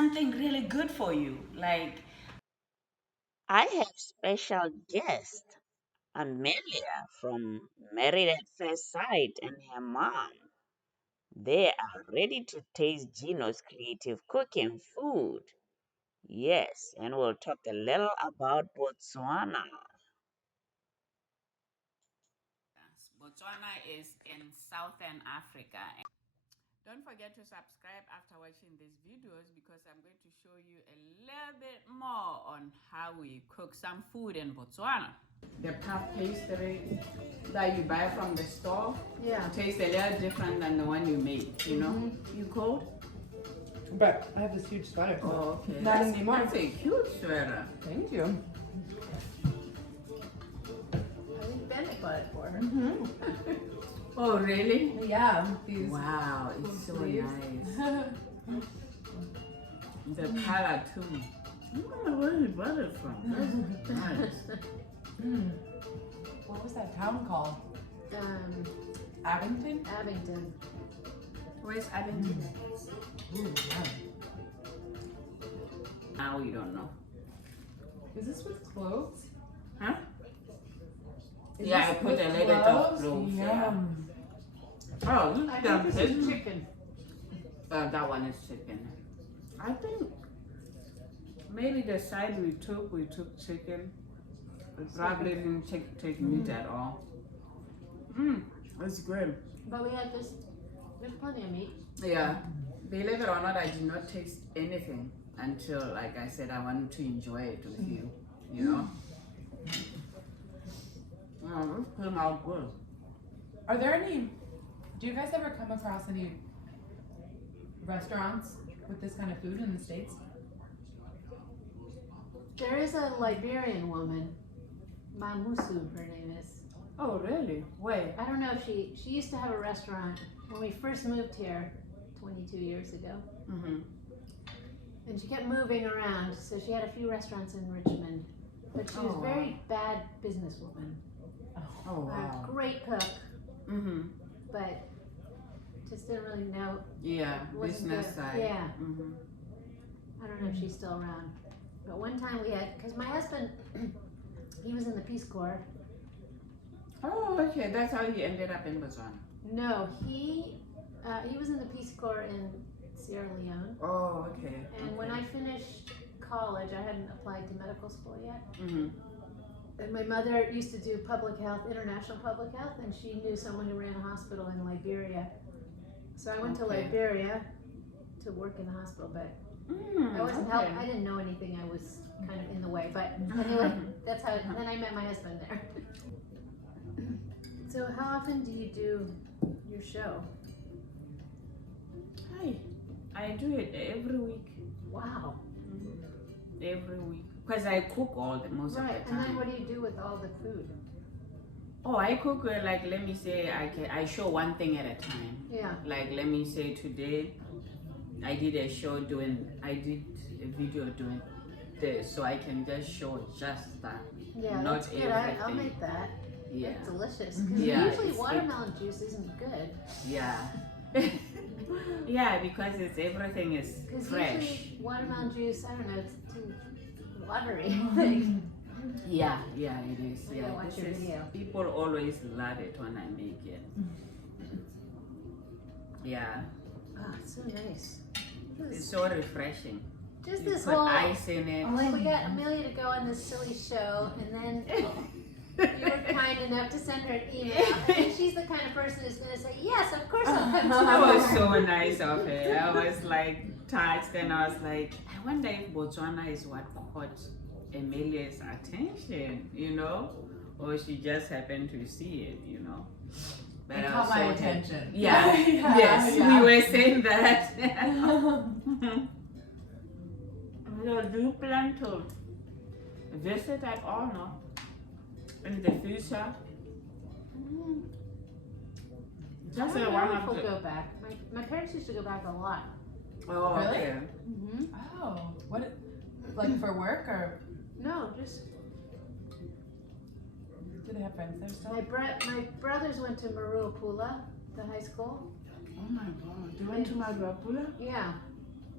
something really good for you. Like, I have special guest, Amelia from Married at First Sight and her mom. They are ready to taste Gino's creative cooking food. Yes, and we'll talk a little about Botswana. Botswana is in Southern Africa. Don't forget to subscribe after watching these videos because I'm going to show you a little bit more on how we cook some food in Botswana. The puff pastry that you buy from the store, Yeah. tastes a little different than the one you make, you know? You cold? But I have this huge sweater. Oh, okay. Not anymore. That's a cute sweater. Thank you. I think Bennett bought it for her. Oh, really? Yeah. These. Wow, it's so sleeves. nice. The color too. I don't know where he bought it from. That's nice. What was that town called? Abington? Abington. Where's Amelia? Ooh, yeah. Now we don't know. Is this with cloves? Huh? Is Yeah, I this put with a little bit of cloves? cloves. Yeah. Yum. Oh, look I at think that. this is chicken. That one is chicken. I think maybe the side we took chicken. We probably didn't take meat at all. It's good. But we had this, there's plenty of meat. Yeah. Believe it or not, I did not taste anything until, like I said, I wanted to enjoy it with you. You know? Oh, this came out good. Are there any? Do you guys ever come across any restaurants with this kind of food in the States? There is a Liberian woman, Mamusu, her name is. Oh, really? Where? I don't know if she used to have a restaurant when we first moved here 22 years ago. Mm-hmm. And she kept moving around, so she had a few restauants in Richmond. But she was Oh, a very bad businesswoman. Oh, wow. A great cook, Mm-hmm. but just didn't really know. Yeah, Wasn't business good. side. Yeah. Mm-hmm. I don't know if she's still around. But one time we had, because my husband, he was in the Peace Corps. Oh, okay. That's how you ended up in Botswana. No, he was in the Peace Corps in Sierra Leone. Oh, okay. And when I finished college, I hadn't applied to medical school yet. Mm-hmm. And my mother used to do public health, international public health, and she knew someone who ran a hospital in Liberia. So I went to Okay. Liberia to work in the hospital, but I wasn't helping. I didn't know anything. I was kind of in the way. But anyway, that's how. Then I met my husband there. So how often do you do your show? Hi. I do it every week. Wow. Every week. Because I cook most of Right. the And then time. what do you do with all the food? Oh, I cook like, let me say, I show one thing at a time. Yeah. Like, let me say today, I did a video doing this, so I can just show just that. Yeah, Not that's good. I'll everything. make that. Yeah. That's delicious. Because Yeah, usually it's- watermelon juice isn't good. Yeah. Yeah, because everything is Because fresh. usually watermelon juice, I don't know, it's too watery. Yeah, it is. I Yeah, gotta watch this your is, video. people always love it when I make it. Yeah, Oh, it's so nice. it's so refreshing. Just You this put whole, ice in it. like we got Amelia to go on this silly show, and then you were kind enough to send her an email, and then she's the kind of person who's going to say, yes, of course I'll come to That was her. so nice of her. I was like touched, and I was like, I wonder if Botswana is what caught Amelia's attention, you know, or she just happened to see it, you know. But It I caught was my so attention. Yeah. Yeah, Yes, yeah. we were saying that. So do you plan to visit at all, no? In the future? Just I don't one know if of we'll the. go back. My parents used to go back a lot. Oh, Really? okay. Mm-hmm. Oh, what? Like for work or No, just do they have friends there still? my brothers went to Marupula, the high school. Oh my God. You went to Madhurapura? Yeah.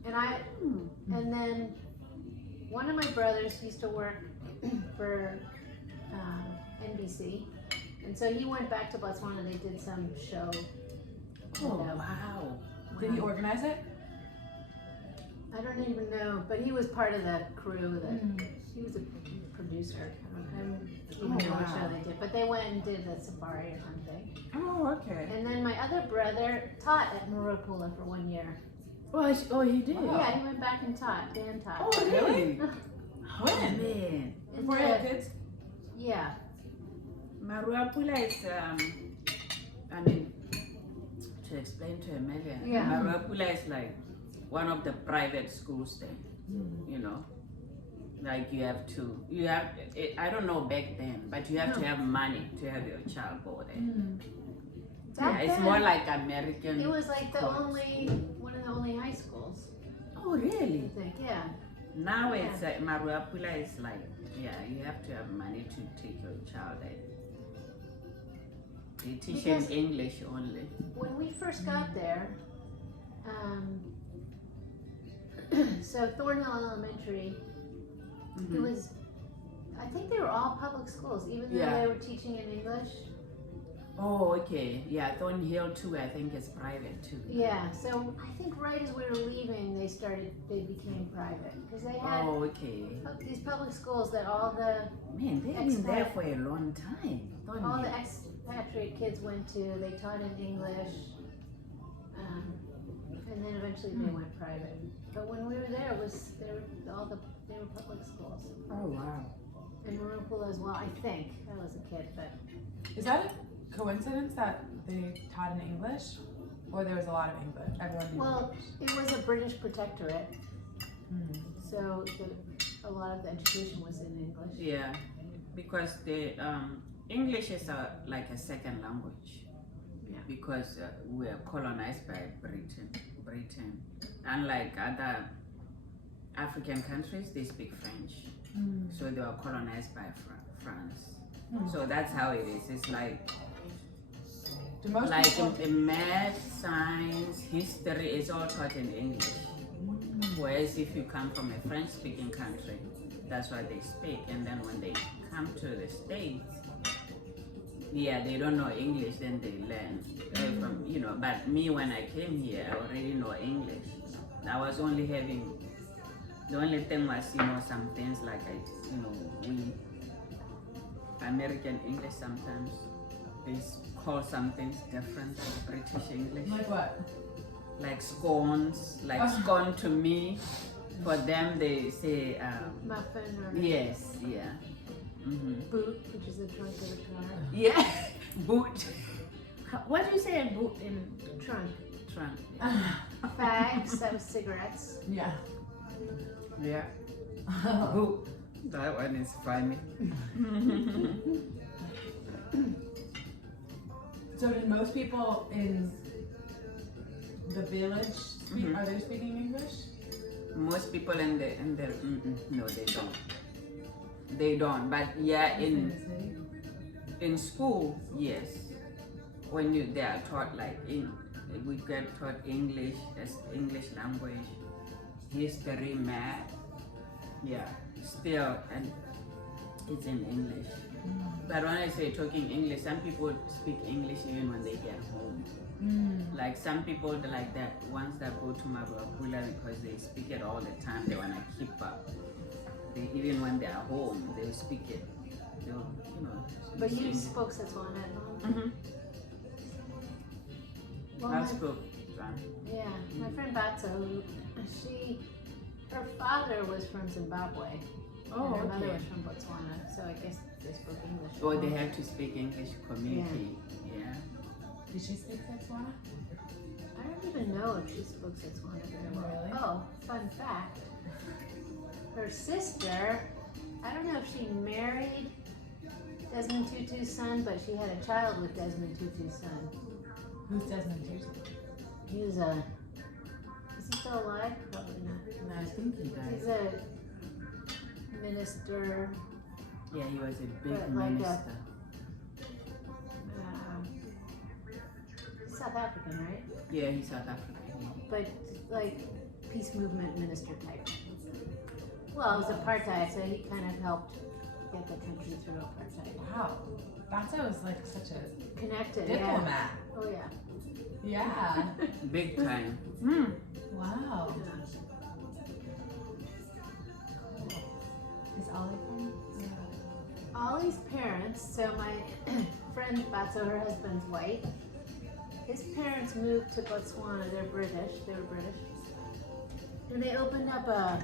And then one of my brothers used to work for NBC, and so he went back to Botswana. They did some show. Oh, wow. Did he organize it? I don't even know, but he was part of the crew. That he was a producer. I don't even know what show they did, but they went and did the safari or something. Oh, okay. And then my other brother taught at Marupula for 1 year. Oh, he did? Wow. Yeah, he went back and taught. Dan taught. Oh, really? Oh, When? man. Before you had kids? Yeah. Maruapula is, I mean, to explain to Amelia, Yeah. Maruapula is like one of the private schools there, you know. Like you have, I don't know back then, but you have to have money to have your child go there. Yeah, Back it's then, more like American. it was like schools. one of the only high schools. Oh, really? I think, yeah. Now it's Maruapula is like, yeah, you have to have money to take your child there. They teach in Because- English only. When we first got there, so Thornhill Elementary, it was, I think they were all public schools, even though Yeah. they were teaching in English. Oh, okay. Yeah, Thornhill too, I think is private too. Yeah, so I think right as we were leaving, they became private. Because they had Oh, okay. these public schools that all the Man, they've been there for a long time. all the Thornhill. expatriate kids went to. They taught in English, and then eventually they went private. But when we were there, they were public schools, Oh, wow. and Marupula as well. I think I was a kid, but Is that a coincidence that they taught in English? Or there was a lot of English? Everyone knew well, English. it was a British protectorate, Mm. so a lot of the education was in English. Yeah, because the English is like a second language. Yeah. Because we are colonized by Britain. Unlike other African countries, they speak French. So they were colonized by France. So that's how it is. It's like Do most like people... in math, science, history is all taught in English. Whereas if you come from a French-speaking country, that's what they speak. And then when they come to the States, yeah, they don't know English, then they learn from, you know. But me, when I came here, I already know English. I was only having, the only thing was, you know, some things like, we, American English sometimes, they call some things different from British English. Like what? Like scones, like scone to me. For them, they say, Muffin or yes, yeah. boot, which is the trunk of the car. Yeah, boot. What do you say boot in Trunk. trunk? Fags, that was cigarettes. Yeah. Yeah. Boot. That one is funny. So did most people in the village speak, are they speaking English? Most people in the no, they don't. They don't. But yeah, the city? in school, yes. When they are taught we get taught English as English language, history, math. Yeah, still, and it's in English. But when I say talking English, some people speak English even when they get home. Like some people like that, ones that go to Maruapula because they speak it all the time, they want to keep up. Even when they are home, they'll speak it. They'll, you know. But you sing. spoke Setswana at home? Well, I spoke. yeah, my friend Batso, her father was from Zimbabwe. Oh, and her mother okay. was from Botswana, so I guess they spoke English. Or they have to speak English, communicate. Yeah. Did she speak Botswana? I don't even know if she spoke Setswana very well. Really? Oh, fun fact. Her sister, I don't know if she married Desmond Tutu's son, but she had a child with Desmond Tutu's son. Who's Desmond Tutu? He was is he still alive? Probably not. I think he died. He's a minister, Yeah, he was a big But like a- minister. South African, right? Yeah, he's South African. But like peace movement minister type. Well, it was apartheid, so he kind of helped get the country through apartheid. Wow. Batso was like such a Connected, diplomat. yeah. Oh yeah. Yeah. Big time. Wow. Yeah. Is Ollie from? Ollie's parents, so my friend Batso, her husband's white. His parents moved to Botswana. They're British. They were British. And they opened up a